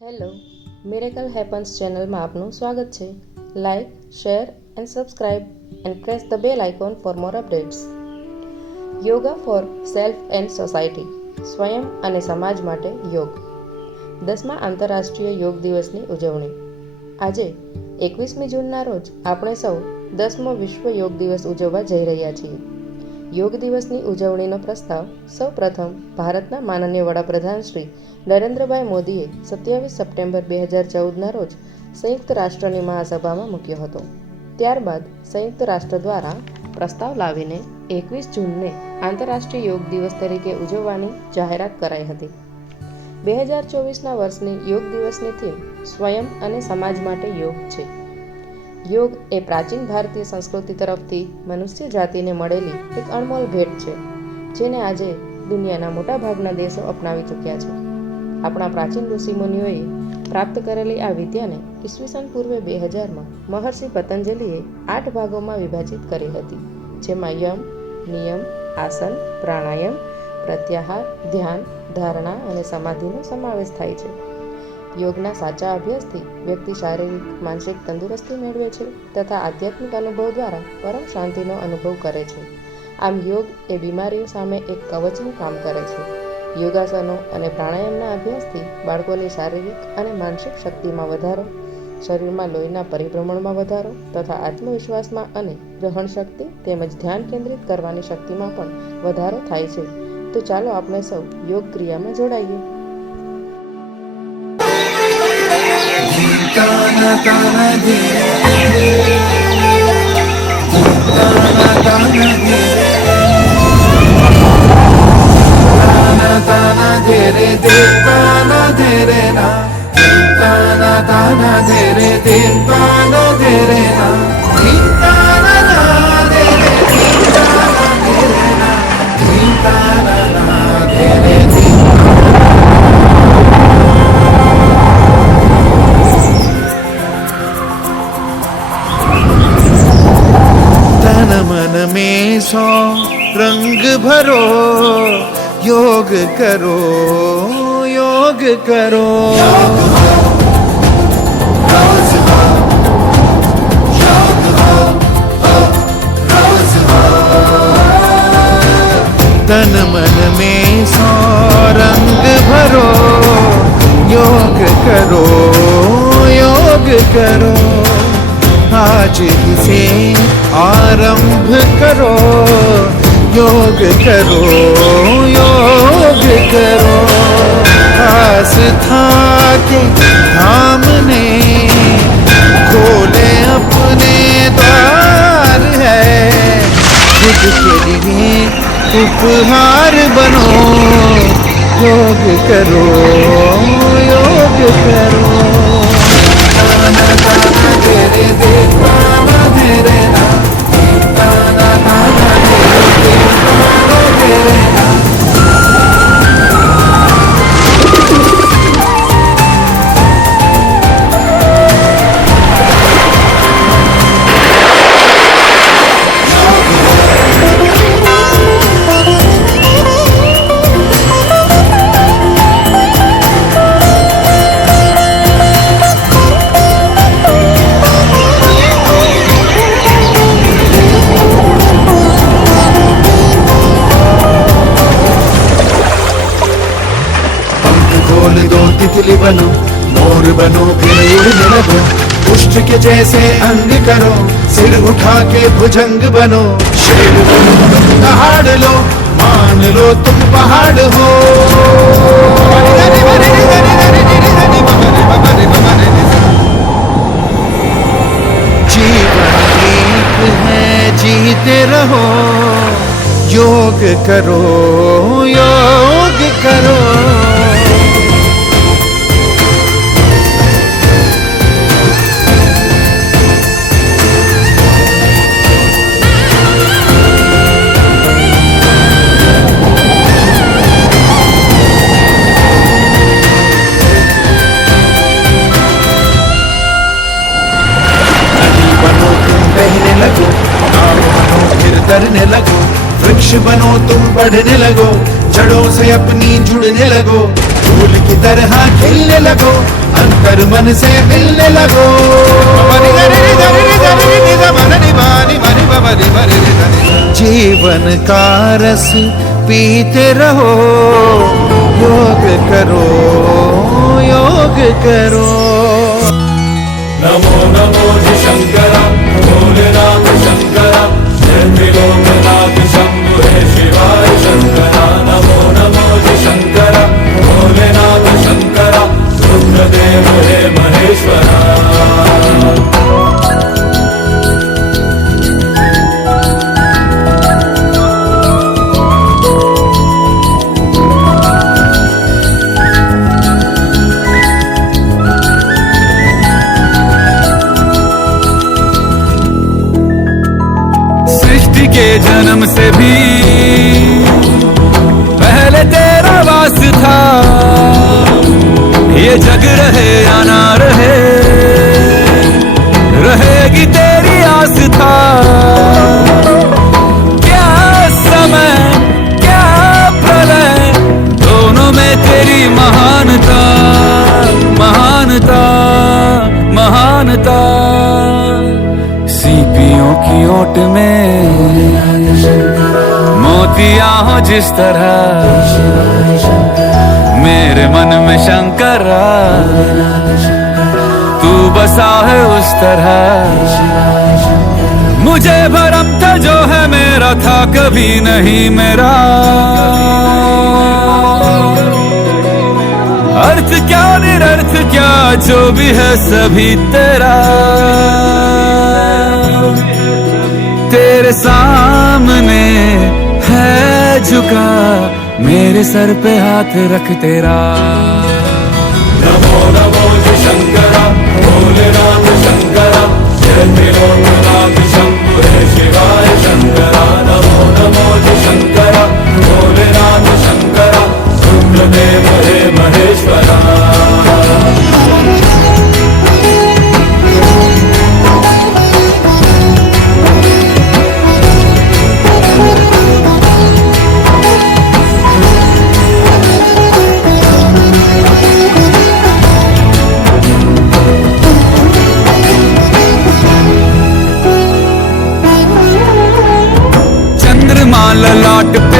Hello, miracle happens ચેનલમાં આપનું સ્વાગત છે. Like share and subscribe and press the bell icon for more updates yoga for self and society સ્વયં અને સમાજ માટે યોગ. દસમા આંતરરાષ્ટ્રીય યોગ દિવસની ઉજવણી. આજે, એકવીસમી જૂનના રોજ, આપણે સૌ દસમો વિશ્વ યોગ દિવસ ઉજવવા જઈ રહ્યા છીએ. યોગ દિવસની ઉજવણીનો પ્રસ્તાવ સૌપ્રથમ ભારતના માનનીય વડાપ્રધાન શ્રી નરેન્દ્રભાઈ મોદીએ સત્યાવીસ સપ્ટેમ્બર બે હજાર ચૌદના રોજ સંયુક્ત રાષ્ટ્રની મહાસભામાં મૂક્યો હતો. ત્યારબાદ સંયુક્ત રાષ્ટ્ર દ્વારા પ્રસ્તાવ લાવીને એકવીસ જૂનને આંતરરાષ્ટ્રીય યોગ દિવસ તરીકે ઉજવવાની જાહેરાત કરાઈ હતી. બે હજાર ચોવીસના વર્ષની યોગ દિવસની થીમ સ્વયં અને સમાજ માટે યોગ છે. યોગ એ પ્રાચીન ભારતીય સંસ્કૃતિ તરફથી મનુષ્ય જાતિને મળેલી એક અણમોલ ભેટ છે, જેને આજે દુનિયાના મોટાભાગના દેશો અપનાવી ચૂક્યા છે. આપણા પ્રાચીન ઋષિમુનિઓએ પ્રાપ્ત કરેલી આ વિદ્યાને ઈસવીસન પૂર્વે બે હજારમાં મહર્ષિ પતંજલિએ આઠ ભાગોમાં વિભાજિત કરી હતી, જેમાં યમ, નિયમ, આસન, પ્રાણાયામ, પ્રત્યાહાર, ધ્યાન, ધારણા અને સમાધિનો સમાવેશ થાય છે. યોગના સાચા અભ્યાસથી વ્યક્તિ શારીરિક, માનસિક તંદુરસ્તી મેળવે છે તથા આધ્યાત્મિક અનુભવ દ્વારા પરમ શાંતિનો અનુભવ કરે છે. આમ યોગ એ બીમારીઓ સામે એક કવચનું કામ કરે છે. યોગાસનો અને પ્રાણાયામના અભ્યાસથી બાળકોની શારીરિક અને માનસિક શક્તિમાં વધારો, શરીરમાં લોહીના પરિભ્રમણમાં વધારો તથા આત્મવિશ્વાસમાં અને ગ્રહણ શક્તિ તેમજ ધ્યાન કેન્દ્રિત કરવાની શક્તિમાં પણ વધારો થાય છે. તો ચાલો આપણે સૌ યોગ ક્રિયામાં જોડાઈએ. ধীরে দিন তানা ধীরে না দিন তানা তানা ধীরে দিন भरो, योग करो योग करो। तन मन में सौ रंग भरो, योग करो योग करो। आज ही से आरंभ करो योग करो योग करो। आस्था के धाम ने खोले अपने द्वार है। खुद के लिए उपहार बनो। योग करो योग करो। बनो, मोर बनो उड़ने लगो पुष्ट के जैसे अंग करो, सिर उठा के भुजंग बनो। शेर बनो दहाड़ लो, मान लो तुम पहाड़ है, जीते रहो, योग करो योग करो। बनो, तुम बढ़ने लगो, जड़ों से अपनी जुड़ने लगो, फूल की तरह खिलने लगो हर मन से मिलने लगो। जीवन का रस पीते रहो, योग करो योग करो। नमो नमो जन्म से भी पहले तेरा वास था। ये जग रहे या ना की ओट में। मोतिया हो जिस तरह। मेरे मन में शंकर। तू बसा है उस तरह। मुझे भरम था जो है मेरा था कभी नहीं मेरा। अर्थ क्या निरर्थ क्या जो भी है सभी तेरा। तेरे सामने है झुका, मेरे सर पे हाथ रख तेरा। नमो नमो शंकरा भोले राम शंकरा, जय तेरो தமிழ்நாட்டு